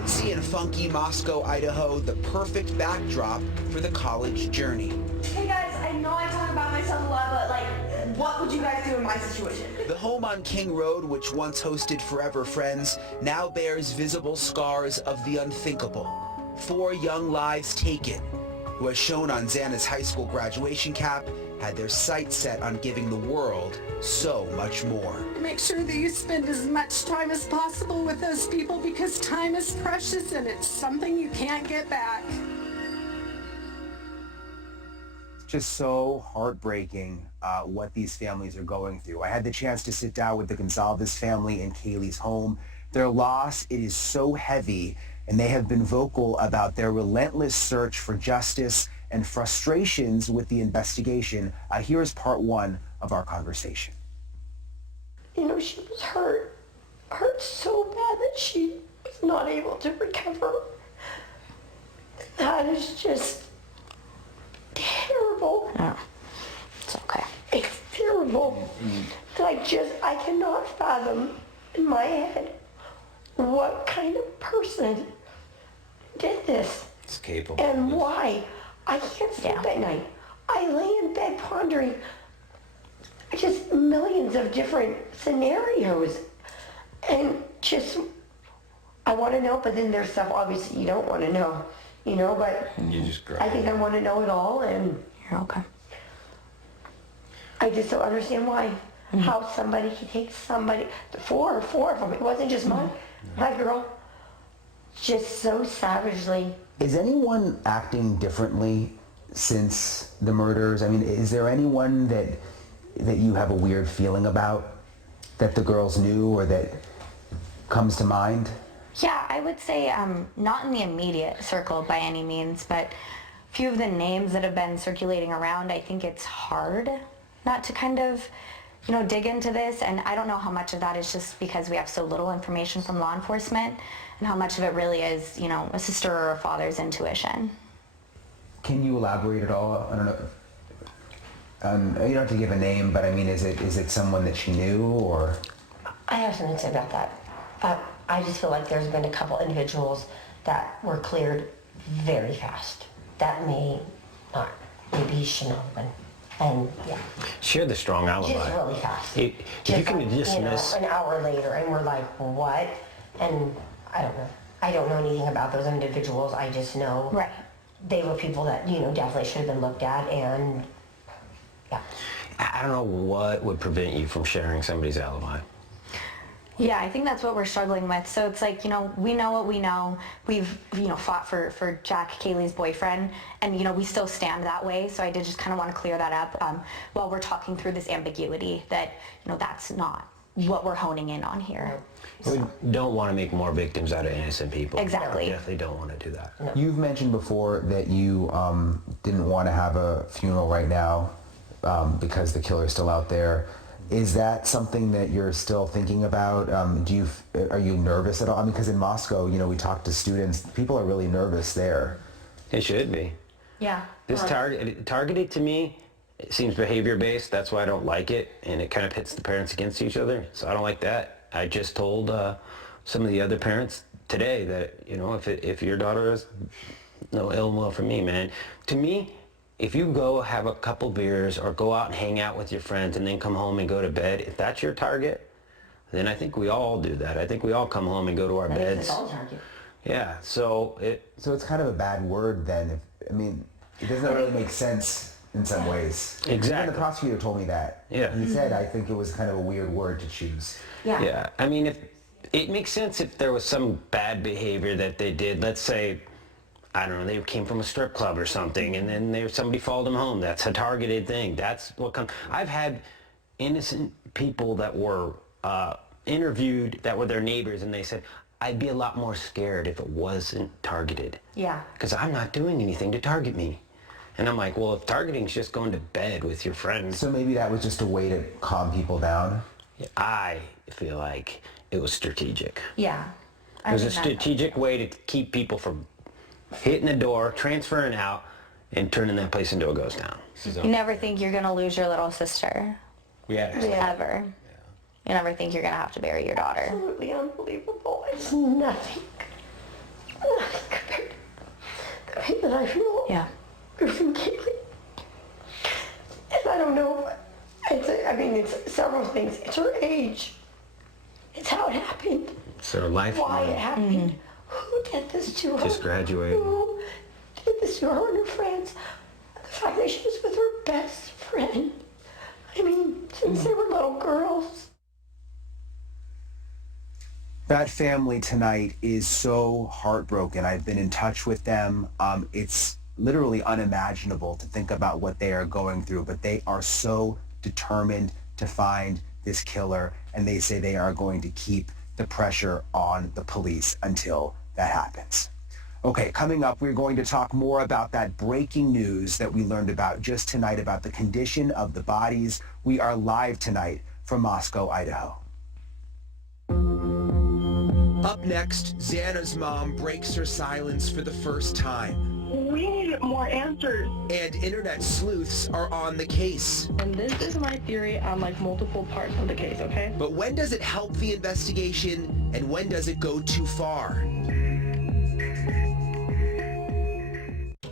Artsy and funky Moscow, Idaho, the perfect backdrop for the college journey. Hey guys, I know I talk about myself a lot, but what would you guys do in my situation? The home on King Road, which once hosted Forever Friends, now bears visible scars of the unthinkable. 4 young lives taken, who, as shown on Xana's high school graduation cap, had their sights set on giving the world so much more. Make sure that you spend as much time as possible with those people because time is precious and it's something you can't get back. It's just so heartbreaking what these families are going through. I had the chance to sit down with the Gonzalez family in Kaylee's home. Their loss, it is so heavy, and they have been vocal about their relentless search for justice and frustrations with the investigation. Here's part 1 of our conversation. You know, she was hurt so bad that she was not able to recover. That is just terrible. Oh, it's okay. It's terrible. I cannot fathom in my head what kind of person did this. It's capable. And why. I can't sleep at night. I lay in bed pondering just millions of different scenarios. And just, I want to know, but then there's stuff obviously you don't want to know, you know, but You just I think I want to know it all, and You're okay. I just don't understand why. How somebody can take somebody, four of them, it wasn't just my girl, just so savagely. Is anyone acting differently since the murders? I mean, is there anyone that you have a weird feeling about that the girls knew or that comes to mind? Yeah, I would say not in the immediate circle by any means, but a few of the names that have been circulating around, I think it's hard not to kind of, you know, dig into this. And I don't know how much of that is just because we have so little information from law enforcement and how much of it really is, you know, a sister or a father's intuition. Can you elaborate at all? I don't know. You don't have to give a name, but I mean, is it someone that she knew, or? I have something to say about that. I just feel like there's been a couple individuals that were cleared very fast. That may not, maybe he should know, and yeah. She had the strong alibi. Just really fast. If you can dismiss... an hour later, and we're like, what? And I don't know. I don't know anything about those individuals. I just know Right. they were people that, you know, definitely should have been looked at, and yeah. I don't know what would prevent you from sharing somebody's alibi. Yeah, I think that's what we're struggling with. So it's like, you know what we know. We've, you know, fought for Jack, Kaylee's boyfriend, and, you know, we still stand that way. So I did just kind of want to clear that up while we're talking through this ambiguity that, you know, that's not what we're honing in on here. We don't want to make more victims out of innocent people. Exactly. We definitely don't want to do that. No. You've mentioned before that you didn't want to have a funeral right now because the killer's still out there. Is that something that you're still thinking about? Are you nervous at all? I mean, because in Moscow, you know, we talked to students. People are really nervous there. It should be. Yeah. This targeted to me, it seems behavior-based. That's why I don't like it, and it kind of pits the parents against each other. So I don't like that. I just told some of the other parents today that, you know, if your daughter has no ill will for me, man. To me, if you go have a couple beers or go out and hang out with your friends and then come home and go to bed, if that's your target, then I think we all do that. I think we all come home and go to our beds. It's all target. Yeah, so it's kind of a bad word then. It doesn't really make sense in some ways. Exactly. Even the prosecutor told me that. Yeah. He said, I think it was kind of a weird word to choose. Yeah. Yeah, I mean, if it makes sense if there was some bad behavior that they did. Let's say, I don't know, they came from a strip club or something, and then somebody followed them home. That's a targeted thing. That's what comes. I've had innocent people that were interviewed that were their neighbors, and they said, I'd be a lot more scared if it wasn't targeted. Yeah. Because I'm not doing anything to target me. And I'm like, well, if targeting's just going to bed with your friends. So maybe that was just a way to calm people down? I feel like it was strategic. Yeah. It was a strategic way to keep people from hitting the door, transferring out, and turning that place into a ghost town. You never think you're going to lose your little sister. Yeah. Ever. You never think you're going to have to bury your daughter. Absolutely unbelievable. It's nothing. way that I feel. Yeah. From Kaylee. And I don't know. It's several things. It's her age. It's how it happened. It's her life. Why it happened. Who did this to her? Just graduated. Who did this to her and her friends? The fact that she was with her best friend. I mean, since they were little girls. That family tonight is so heartbroken. I've been in touch with them. It's literally unimaginable to think about what they are going through, but they are so determined to find this killer, and they say they are going to keep the pressure on the police until that happens. Okay, coming up, we're going to talk more about that breaking news that we learned about just tonight about the condition of the bodies. We are live tonight from Moscow, Idaho. Up next, Xana's mom breaks her silence for the first time. We need more answers. And internet sleuths are on the case. And this is my theory on multiple parts of the case, okay? But when does it help the investigation, and when does it go too far?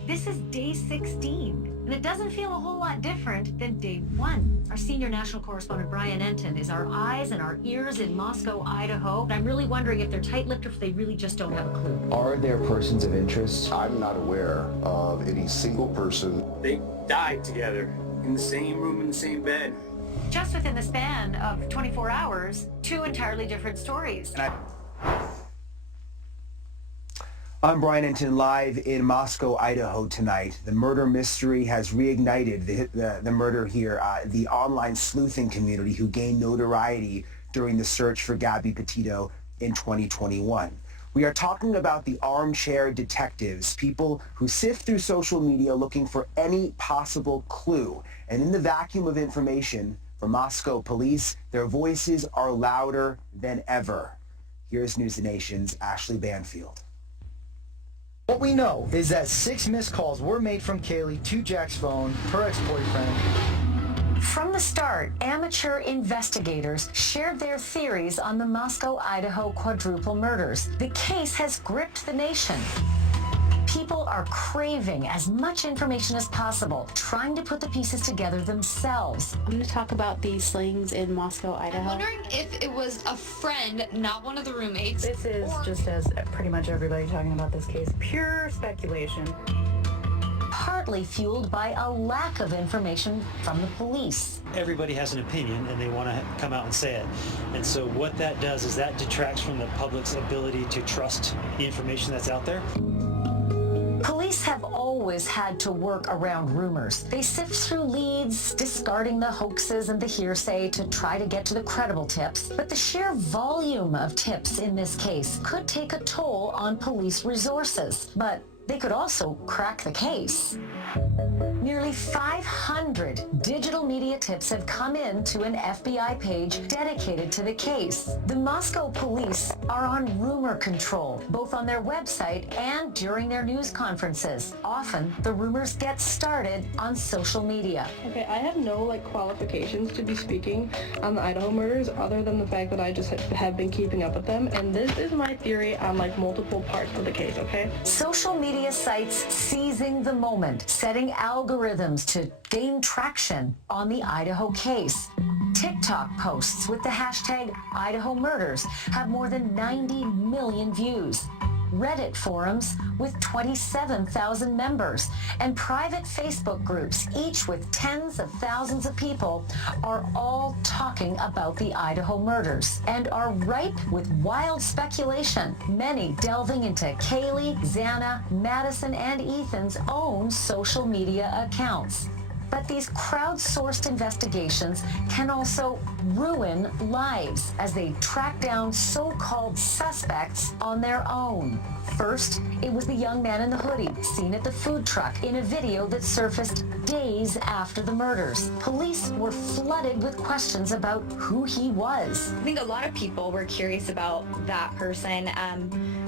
This is day 16, and it doesn't feel a whole lot different than day 1. Our senior national correspondent Brian Enton is our eyes and our ears in Moscow, Idaho. I'm really wondering if they're tight-lipped or if they really just don't have a clue. Are there persons of interest? I'm not aware of any single person. They died together in the same room, in the same bed. Just within the span of 24 hours, 2 entirely different stories. I'm Brian Enton, live in Moscow, Idaho tonight. The murder mystery has reignited the murder here. The online sleuthing community who gained notoriety during the search for Gabby Petito in 2021. We are talking about the armchair detectives, people who sift through social media looking for any possible clue. And in the vacuum of information from Moscow police, their voices are louder than ever. Here's News the Nation's Ashley Banfield. What we know is that 6 missed calls were made from Kaylee to Jack's phone, her ex-boyfriend. From the start, amateur investigators shared their theories on the Moscow, Idaho quadruple murders. The case has gripped the nation. People are craving as much information as possible, trying to put the pieces together themselves. I'm going to talk about these slayings in Moscow, Idaho. I'm wondering if it was a friend, not one of the roommates. This is just as pretty much everybody talking about this case, pure speculation. Partly fueled by a lack of information from the police. Everybody has an opinion and they want to come out and say it. And so what that does is that detracts from the public's ability to trust the information that's out there. Police have always had to work around rumors. They sift through leads, discarding the hoaxes and the hearsay to try to get to the credible tips. But the sheer volume of tips in this case could take a toll on police resources. But they could also crack the case. Nearly 500 digital media tips have come in to an FBI page dedicated to the case. The Moscow police are on rumor control, both on their website and during their news conferences. Often, the rumors get started on social media. Okay, I have no qualifications to be speaking on the Idaho murders other than the fact that I just have been keeping up with them, and this is my theory on multiple parts of the case, okay? Social media sites seizing the moment, setting algorithms to gain traction on the Idaho case. TikTok posts with the hashtag Idaho Murders have more than 90 million views. Reddit forums with 27,000 members, and private Facebook groups, each with tens of thousands of people, are all talking about the Idaho murders and are ripe with wild speculation, many delving into Kaylee, Xana, Madison, and Ethan's own social media accounts. But these crowdsourced investigations can also ruin lives as they track down so-called suspects on their own. First, it was the young man in the hoodie seen at the food truck in a video that surfaced days after the murders. Police were flooded with questions about who he was. I think a lot of people were curious about that person.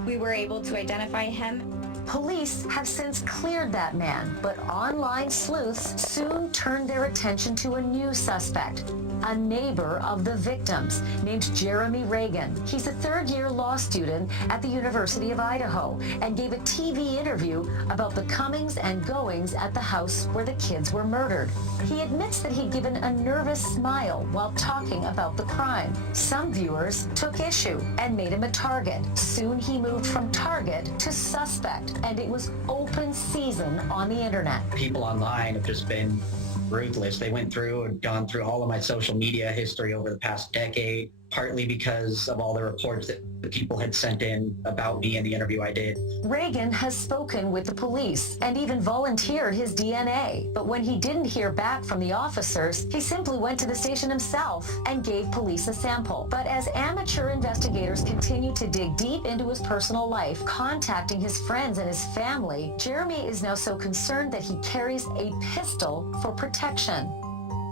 We were able to identify him. Police have since cleared that man, but online sleuths soon turned their attention to a new suspect, a neighbor of the victims named Jeremy Reagan. He's a third-year law student at the University of Idaho and gave a TV interview about the comings and goings at the house where the kids were murdered. He admits that he'd given a nervous smile while talking about the crime. Some viewers took issue and made him a target. Soon he moved from target to suspect, and it was open season on the internet. People online have just been ruthless. They went through and gone through all of my social media history over the past decade, partly because of all the reports that the people had sent in about me and the interview I did. Reagan has spoken with the police and even volunteered his DNA. But when he didn't hear back from the officers, he simply went to the station himself and gave police a sample. But as amateur investigators continue to dig deep into his personal life, contacting his friends and his family, Jeremy is now so concerned that he carries a pistol for protection.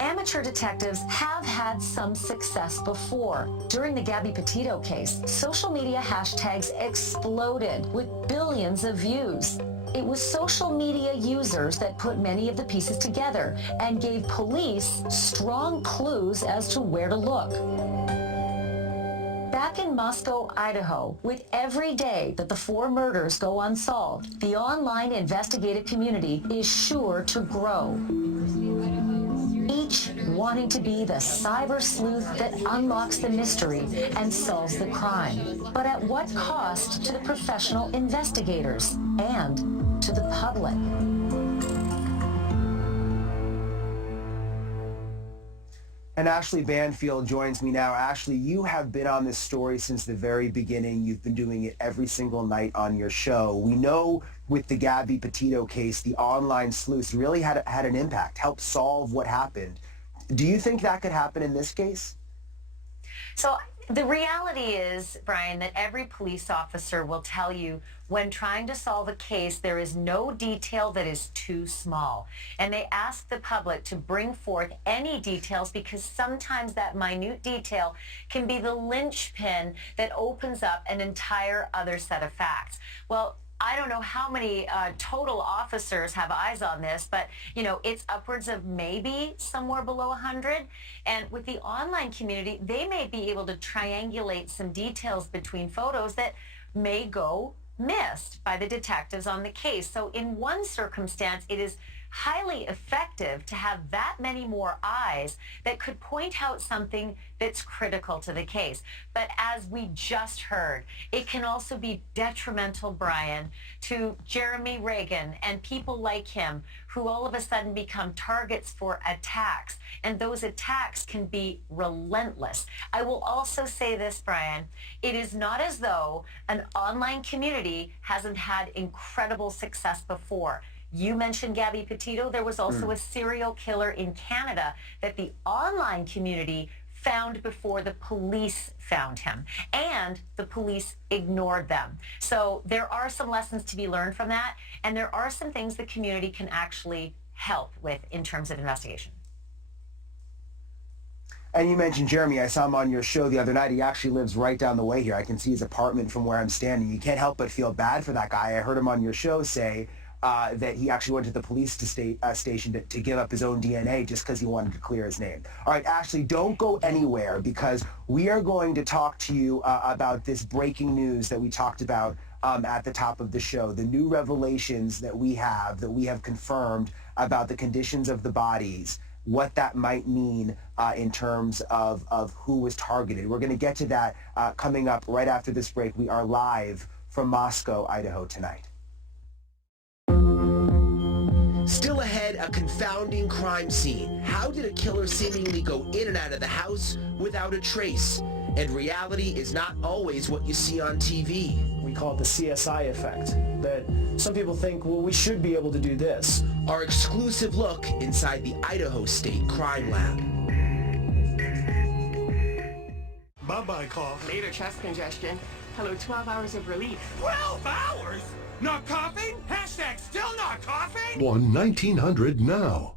Amateur detectives have had some success before. During the Gabby Petito case, social media hashtags exploded with billions of views. It was social media users that put many of the pieces together and gave police strong clues as to where to look. Back in Moscow, Idaho, with every day that the 4 murders go unsolved, the online investigative community is sure to grow. Each wanting to be the cyber sleuth that unlocks the mystery and solves the crime. But at what cost to the professional investigators and to the public? And Ashley Banfield joins me now. Ashley, you have been on this story since the very beginning. You've been doing it every single night on your show. We know with the Gabby Petito case, the online sleuths really had an impact, helped solve what happened. Do you think that could happen in this case? So the reality is, Brian, that every police officer will tell you when trying to solve a case, there is no detail that is too small. And they ask the public to bring forth any details because sometimes that minute detail can be the linchpin that opens up an entire other set of facts. Well, I don't know how many total officers have eyes on this, but, you know, it's upwards of maybe somewhere below 100. And with the online community, they may be able to triangulate some details between photos that may go missed by the detectives on the case. So in one circumstance, it is highly effective to have that many more eyes that could point out something that's critical to the case. But as we just heard, it can also be detrimental, Brian, to Jeremy Reagan and people like him who all of a sudden become targets for attacks. And those attacks can be relentless. I will also say this, Brian, it is not as though an online community hasn't had incredible success before. You mentioned Gabby Petito. There was also a serial killer in Canada that the online community found before the police found him, and the police ignored them. So there are some lessons to be learned from that, and there are some things the community can actually help with in terms of investigation. And you mentioned Jeremy. I saw him on your show the other night. He actually lives right down the way here. I can see his apartment from where I'm standing. You can't help but feel bad for that guy. I heard him on your show say that he actually went to the police station to give up his own DNA just because he wanted to clear his name. All right, Ashley, don't go anywhere because we are going to talk to you about this breaking news that we talked about at the top of the show, the new revelations that we have confirmed about the conditions of the bodies, what that might mean in terms of who was targeted. We're going to get to that coming up right after this break. We are live from Moscow, Idaho tonight. Still ahead, a confounding crime scene. How did a killer seemingly go in and out of the house without a trace? And reality is not always what you see on TV. We call it the CSI effect, that some people think, well, we should be able to do this. Our exclusive look inside the Idaho State Crime Lab. Bye-bye cough. Later chest congestion. Hello, 12 hours of relief. 12 hours? Not coughing? Hashtag still not coughing? 1-1900 now.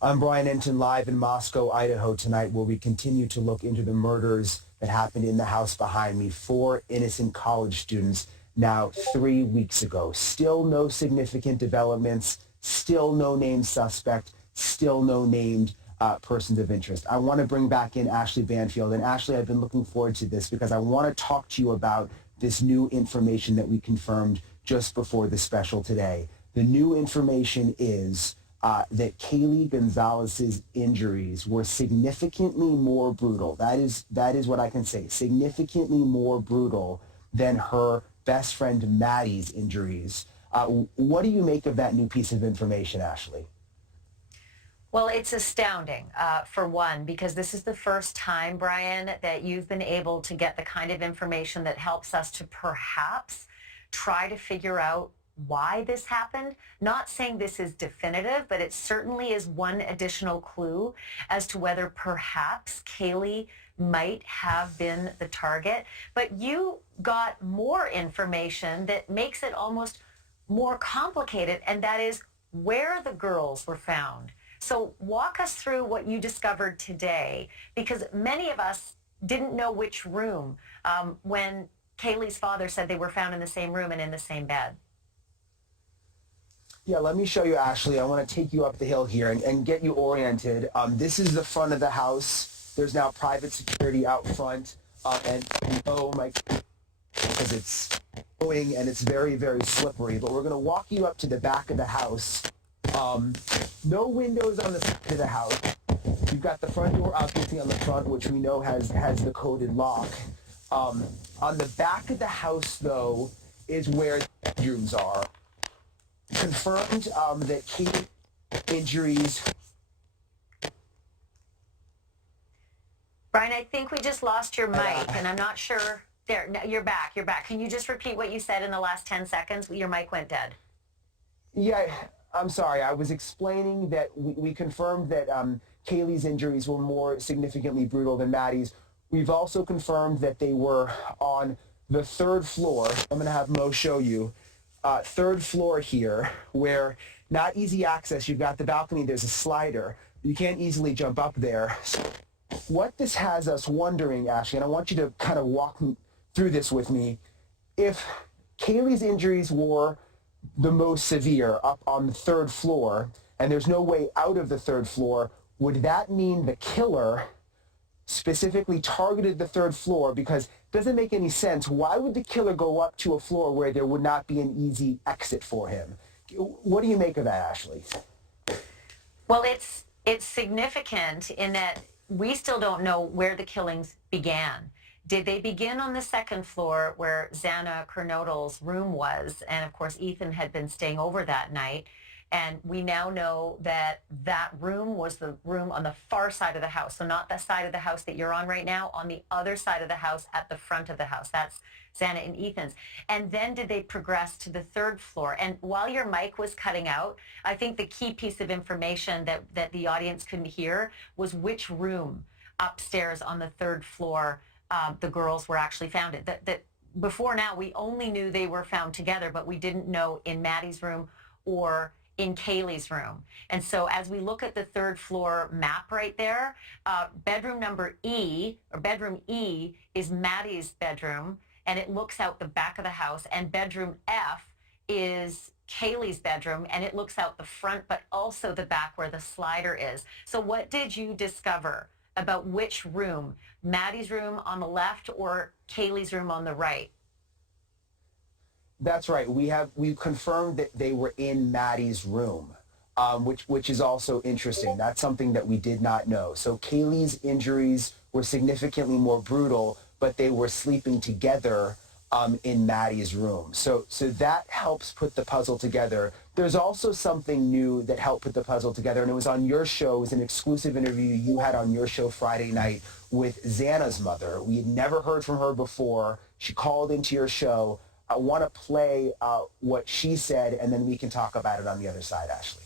I'm Brian Enton, live in Moscow, Idaho tonight, where we continue to look into the murders that happened in the house behind me. 4 innocent college students now 3 weeks ago. Still no significant developments. still no named suspect, still no named persons of interest. I want to bring back in Ashley Banfield. And Ashley, I've been looking forward to this because I want to talk to you about this new information that we confirmed just before the special today. The new information is that Kaylee Gonzalez's injuries were significantly more brutal. That is what I can say. Significantly more brutal than her best friend Maddie's injuries. What do you make of that new piece of information, Ashley? Well, it's astounding, for one, because this is the first time, Brian, that you've been able to get the kind of information that helps us to perhaps try to figure out why this happened. Not saying this is definitive, but it certainly is one additional clue as to whether perhaps Kaylee might have been the target. But you got more information that makes it almost more complicated, and that is where the girls were found. So walk us through what you discovered today, because many of us didn't know which room when Kaylee's father said they were found in the same room and in the same bed. Yeah, let me show you, Ashley. I want to take you up the hill here and get you oriented. This is the front of the house. There's now private security out front. And oh my, because it's going and it's very, very slippery. But we're going to walk you up to the back of the house. No windows on the side of the house. You've got the front door obviously on the front, which we know has the coded lock. On the back of the house, though, is where the bedrooms are. Confirmed that Kate injuries. Brian, I think we just lost your mic, and I'm not sure. There, no, you're back. You're back. Can you just repeat what you said in the last 10 seconds? Your mic went dead. Yeah, I'm sorry. I was explaining that we confirmed that Kaylee's injuries were more significantly brutal than Maddie's. We've also confirmed that they were on the 3rd floor. I'm going to have Mo show you. 3rd floor here, where not easy access. You've got the balcony. There's a slider. You can't easily jump up there. So what this has us wondering, Ashley, and I want you to kind of walk through this with me. If Kaylee's injuries were the most severe up on the 3rd floor, and there's no way out of the 3rd floor, would that mean the killer specifically targeted the 3rd floor? Because it doesn't make any sense. Why would the killer go up to a floor where there would not be an easy exit for him? What do you make of that, Ashley? Well, it's significant in that we still don't know where the killings began. Did they begin on the 2nd floor where Xana Kernodle's room was? And of course, Ethan had been staying over that night. And we now know that that room was the room on the far side of the house. So not the side of the house that you're on right now, on the other side of the house at the front of the house. That's Xana and Ethan's. And then did they progress to the 3rd floor? And while your mic was cutting out, I think the key piece of information that the audience couldn't hear was which room upstairs on the 3rd floor the girls were actually found in. That before now, we only knew they were found together, but we didn't know in Maddie's room or in Kaylee's room. And so as we look at the 3rd floor map right there, bedroom number E, or bedroom E, is Maddie's bedroom, and it looks out the back of the house, and bedroom F is Kaylee's bedroom, and it looks out the front, but also the back where the slider is. So what did you discover about which room, Maddie's room on the left or Kaylee's room on the right? That's right. We've confirmed that they were in Maddie's room, which is also interesting. That's something that we did not know. So Kaylee's injuries were significantly more brutal, but they were sleeping together in Maddie's room. So that helps put the puzzle together. There's also something new that helped put the puzzle together, and it was on your show. It was an exclusive interview you had on your show Friday night with Xana's mother. We had never heard from her before. She called into your show. I want to play what she said, and then we can talk about it on the other side, Ashley.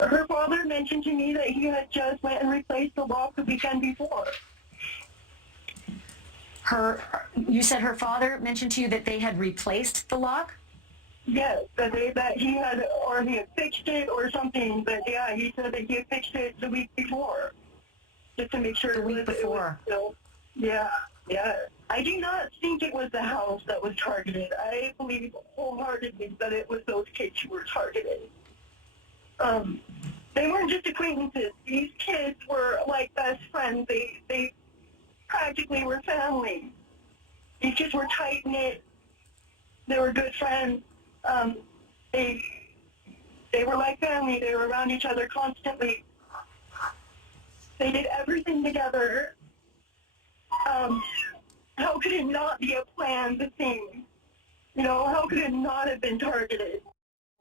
Her father mentioned to me that he had just went and replaced the lock the weekend before. You said her father mentioned to you that they had replaced the lock? Yes, that he had fixed it or something, but yeah, he said that he had fixed it the week before, just to make sure the week before. Yeah. I do not think it was the house that was targeted. I believe wholeheartedly that it was those kids who were targeted. They weren't just acquaintances. These kids were like best friends. They practically were family. These kids were tight-knit. They were good friends. They were like family. They were around each other constantly. They did everything together. How could it not be a planned thing? You know, how could it not have been targeted?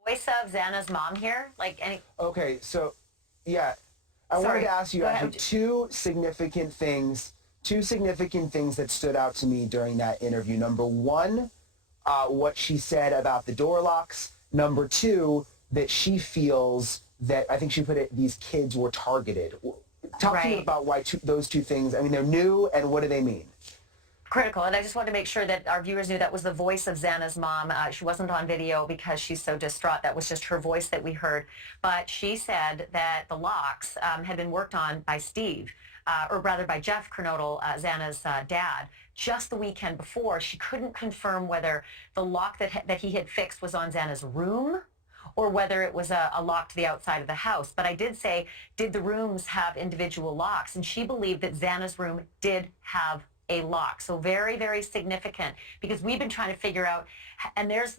Voice of Xana's mom here? Like any... Okay, so, yeah. I wanted to ask you actually two significant things that stood out to me during that interview. Number one, what she said about the door locks. Number two, that she feels that, I think she put it, these kids were targeted. Talk to me about why those two things, I mean, they're new, and what do they mean? Critical, and I just wanted to make sure that our viewers knew that was the voice of Xana's mom. She wasn't on video because she's so distraught. That was just her voice that we heard. But she said that the locks had been worked on by Steve, or rather by Jeff Kernodle, Xana's dad, just the weekend before. She couldn't confirm whether the lock that he had fixed was on Xana's room or whether it was a lock to the outside of the house. But I did say, did the rooms have individual locks? And she believed that Xana's room did have a lock. So very, very significant, because we've been trying to figure out, and there's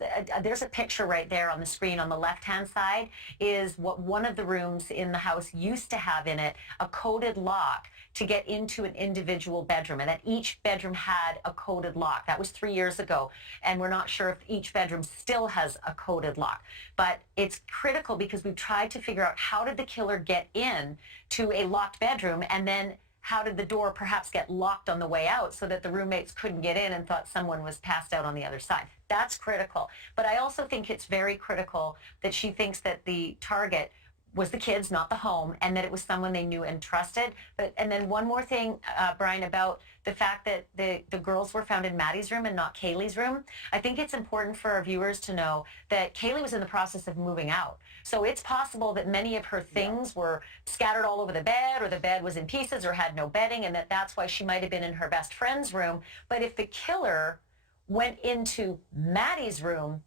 a picture right there on the screen on the left-hand side, is what one of the rooms in the house used to have in it, a coded lock to get into an individual bedroom, and that each bedroom had a coded lock. That was 3 years ago, and we're not sure if each bedroom still has a coded lock. But it's critical because we've tried to figure out, how did the killer get in to a locked bedroom, and then how did the door perhaps get locked on the way out so that the roommates couldn't get in and thought someone was passed out on the other side? That's critical. But I also think it's very critical that she thinks that the target was the kids, not the home, and that it was someone they knew and trusted. And then one more thing, Brian, about the fact that the girls were found in Maddie's room and not Kaylee's room. I think it's important for our viewers to know that Kaylee was in the process of moving out. So it's possible that many of her things were scattered all over the bed, or the bed was in pieces or had no bedding, and that's why she might have been in her best friend's room. But if the killer went into Maddie's room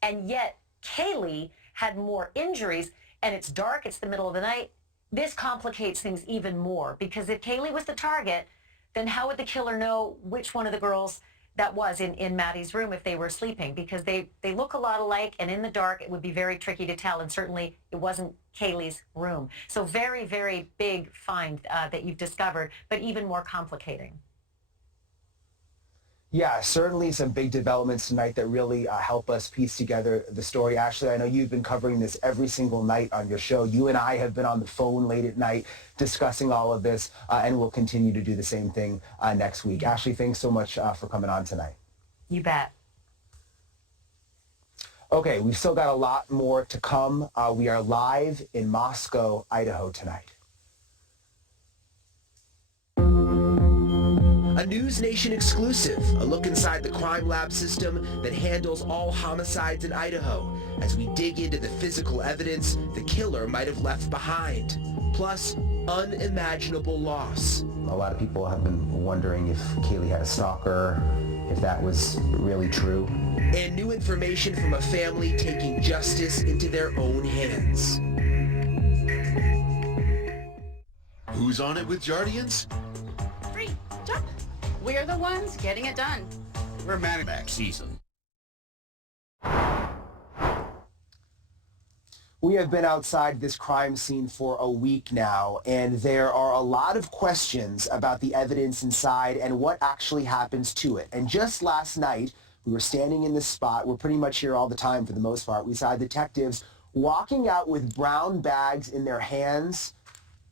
and yet Kaylee had more injuries, and it's dark, it's the middle of the night, this complicates things even more, because if Kaylee was the target, then how would the killer know which one of the girls that was in Maddie's room if they were sleeping? Because they look a lot alike, and in the dark it would be very tricky to tell, and certainly it wasn't Kaylee's room. So very, very big find that you've discovered, but even more complicating. Yeah, certainly some big developments tonight that really help us piece together the story. Ashley, I know you've been covering this every single night on your show. You and I have been on the phone late at night discussing all of this, and we'll continue to do the same thing next week. Ashley, thanks so much for coming on tonight. You bet. Okay, we've still got a lot more to come. We are live in Moscow, Idaho tonight. A News Nation exclusive, a look inside the crime lab system that handles all homicides in Idaho, as we dig into the physical evidence the killer might have left behind, plus unimaginable loss. A lot of people have been wondering if Kaylee had a stalker, if that was really true. And new information from a family taking justice into their own hands. Who's on it with Jardians? Free, jump. We're the ones getting it done. We're Manimax season. We have been outside this crime scene for a week now, and there are a lot of questions about the evidence inside and what actually happens to it. And just last night, we were standing in this spot. We're pretty much here all the time for the most part. We saw detectives walking out with brown bags in their hands,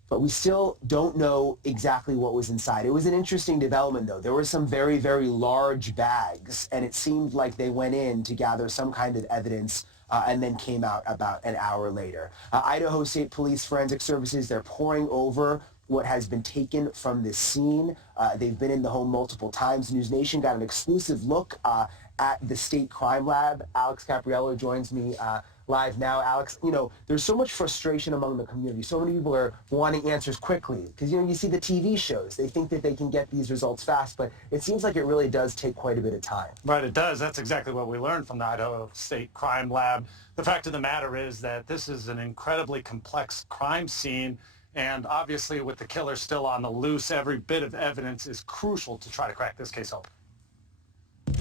but we still don't know exactly what was inside. It was an interesting development, though. There were some very, very large bags, and it seemed like they went in to gather some kind of evidence and then came out about an hour later. Idaho State Police Forensic Services, they're poring over what has been taken from this scene. They've been in the home multiple times. News Nation got an exclusive look at the state crime lab. Alex Capriello joins me live now. Alex, there's so much frustration among the community. So many people are wanting answers quickly because, you see the TV shows. They think that they can get these results fast, but it seems like it really does take quite a bit of time. Right, it does. That's exactly what we learned from the Idaho State Crime Lab. The fact of the matter is that this is an incredibly complex crime scene, and obviously with the killer still on the loose, every bit of evidence is crucial to try to crack this case open.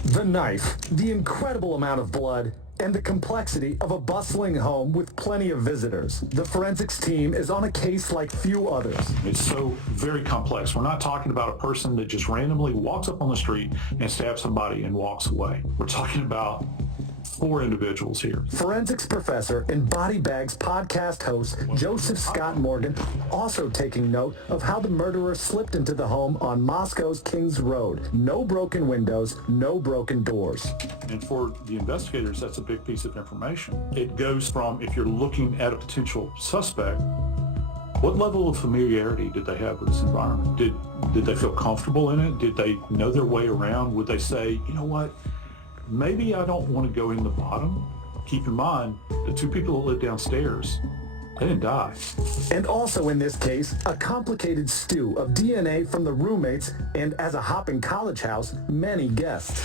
The knife, the incredible amount of blood, and the complexity of a bustling home with plenty of visitors. The forensics team is on a case like few others. It's so very complex. We're not talking about a person that just randomly walks up on the street and stabs somebody and walks away. We're talking about 4 individuals here. Forensics professor and Body Bags podcast host Joseph Scott Morgan also taking note of how the murderer slipped into the home on Moscow's Kings Road. No broken windows, no broken doors. And for the investigators, that's a big piece of information. It goes from, if you're looking at a potential suspect, what level of familiarity did they have with this environment? Did they feel comfortable in it? Did they know their way around? Would they say, you know what? Maybe I don't want to go in the bottom. Keep in mind, the 2 people that live downstairs, they didn't die. And also in this case, a complicated stew of DNA from the roommates and, as a hopping college house, many guests.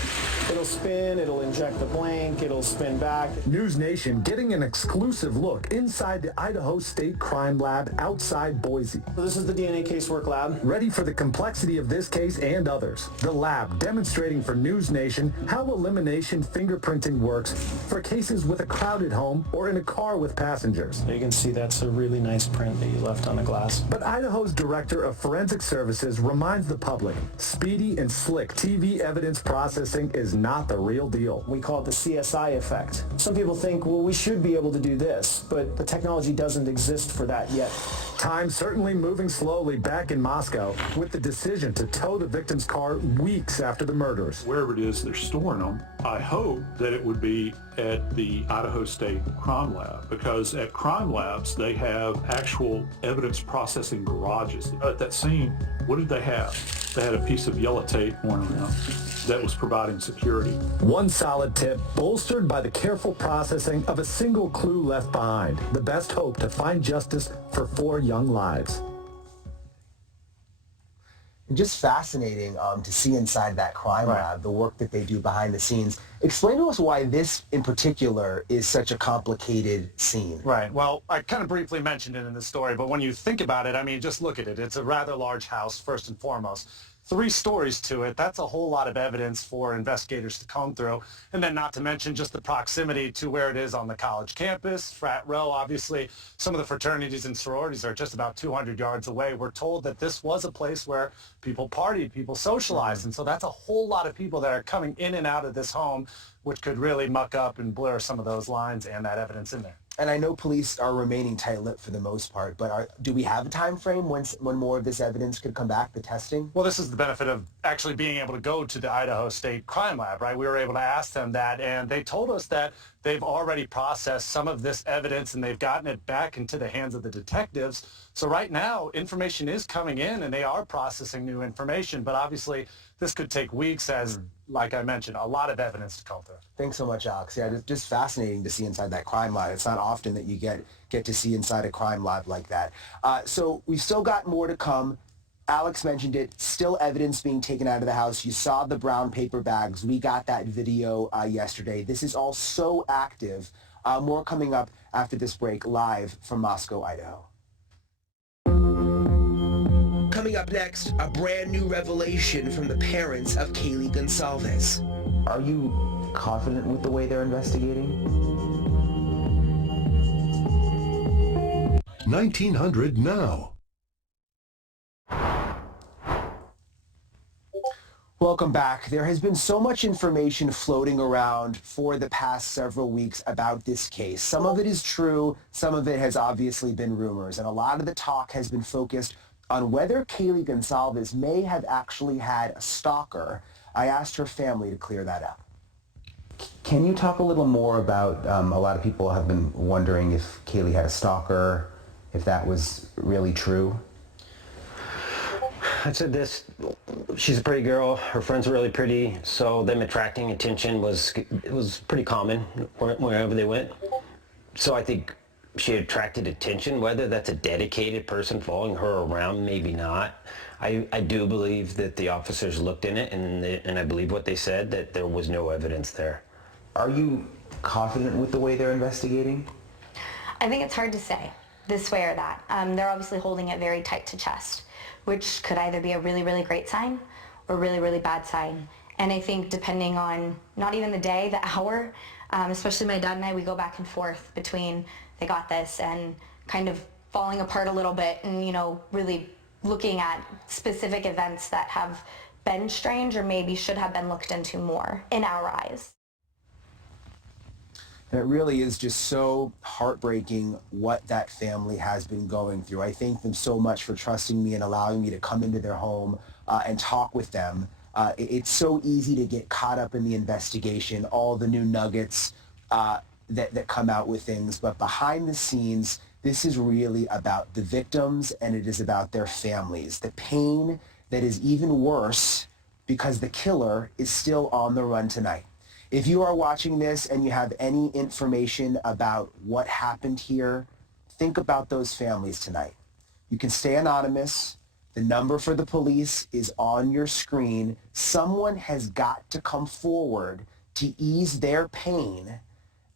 It'll spin, it'll inject the blank, it'll spin back. News Nation getting an exclusive look inside the Idaho State Crime Lab outside Boise. So this is the DNA casework lab. Ready for the complexity of this case and others. The lab demonstrating for News Nation how elimination fingerprinting works for cases with a crowded home or in a car with passengers. You can see that's a really nice print that you left on the glass. But Idaho's Director of Forensic Services reminds the public, speedy and slick TV evidence processing is not the real deal. We call it the CSI effect. Some people think, well, we should be able to do this, but the technology doesn't exist for that yet. Time certainly moving slowly back in Moscow with the decision to tow the victim's car weeks after the murders. Wherever it is they're storing them, I hope that it would be at the Idaho State Crime Lab, because at crime labs, they have actual evidence processing garages. At that scene, what did they have? They had a piece of yellow tape worn around that was providing security. One solid tip bolstered by the careful processing of a single clue left behind. The best hope to find justice for 4 young lives. Just fascinating to see inside that crime lab, the work that they do behind the scenes. Explain to us why this in particular is such a complicated scene. Right. Well, I kind of briefly mentioned it in the story, but when you think about it, I mean, just look at it. It's a rather large house, first and foremost. 3 stories to it. That's a whole lot of evidence for investigators to comb through. And then not to mention just the proximity to where it is on the college campus, frat row. Obviously, some of the fraternities and sororities are just about 200 yards away. We're told that this was a place where people partied, people socialized. And so that's a whole lot of people that are coming in and out of this home, which could really muck up and blur some of those lines and that evidence in there. And I know police are remaining tight-lipped for the most part, but do we have a time frame when more of this evidence could come back, the testing? Well, this is the benefit of actually being able to go to the Idaho State Crime Lab, right? We were able to ask them that, and they told us that they've already processed some of this evidence and they've gotten it back into the hands of the detectives. So right now, information is coming in and they are processing new information, but obviously this could take weeks as, like I mentioned, a lot of evidence to come through. Thanks so much, Alex. Yeah, just fascinating to see inside that crime lab. It's not often that you get to see inside a crime lab like that. So we've still got more to come. Alex mentioned it, still evidence being taken out of the house. You saw the brown paper bags. We got that video yesterday. This is all so active. More coming up after this break, live from Moscow, Idaho. Coming up next, a brand new revelation from the parents of Kaylee Goncalves. Are you confident with the way they're investigating? 1900 now. Welcome back. There has been so much information floating around for the past several weeks about this case. Some of it is true, some of it has obviously been rumors, and a lot of the talk has been focused on whether Kaylee Goncalves may have actually had a stalker. I asked her family to clear that up. Can you talk a little more about, a lot of people have been wondering if Kaylee had a stalker, if that was really true? I said this, she's a pretty girl, her friends are really pretty, so them attracting attention was pretty common wherever they went. So I think she attracted attention. Whether that's a dedicated person following her around, maybe not. I do believe that the officers looked in it, and I believe what they said, that there was no evidence there. Are you confident with the way they're investigating? I think it's hard to say this way or that. They're obviously holding it very tight to chest, which could either be a really, really great sign or a really, really bad sign. And I think depending on not even the day, the hour, especially my dad and I, we go back and forth between they got this and kind of falling apart a little bit and, you know, really looking at specific events that have been strange or maybe should have been looked into more in our eyes. And it really is just so heartbreaking what that family has been going through. I thank them so much for trusting me and allowing me to come into their home and talk with them. It's so easy to get caught up in the investigation, all the new nuggets that come out with things. But behind the scenes, this is really about the victims and it is about their families. The pain that is even worse because the killer is still on the run tonight. If you are watching this and you have any information about what happened here, think about those families tonight. You can stay anonymous. The number for the police is on your screen. Someone has got to come forward to ease their pain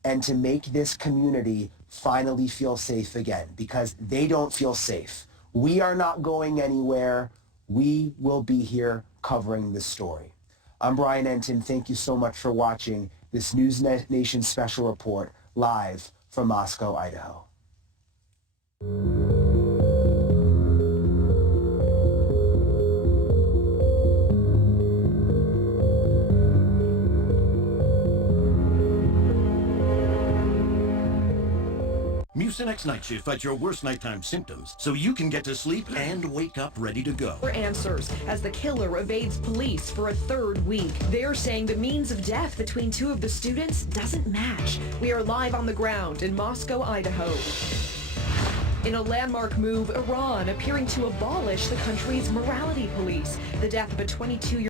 and to make this community finally feel safe again, because they don't feel safe. We are not going anywhere. We will be here covering this story. I'm Brian Entin. Thank you so much for watching this News Nation special report live from Moscow, Idaho. Mucinex Night Shift fights your worst nighttime symptoms so you can get to sleep and wake up ready to go. For answers as the killer evades police for a third week. They're saying the means of death between two of the students doesn't match. We are live on the ground in Moscow, Idaho. In a landmark move, Iran appearing to abolish the country's morality police. The death of a 22-year-old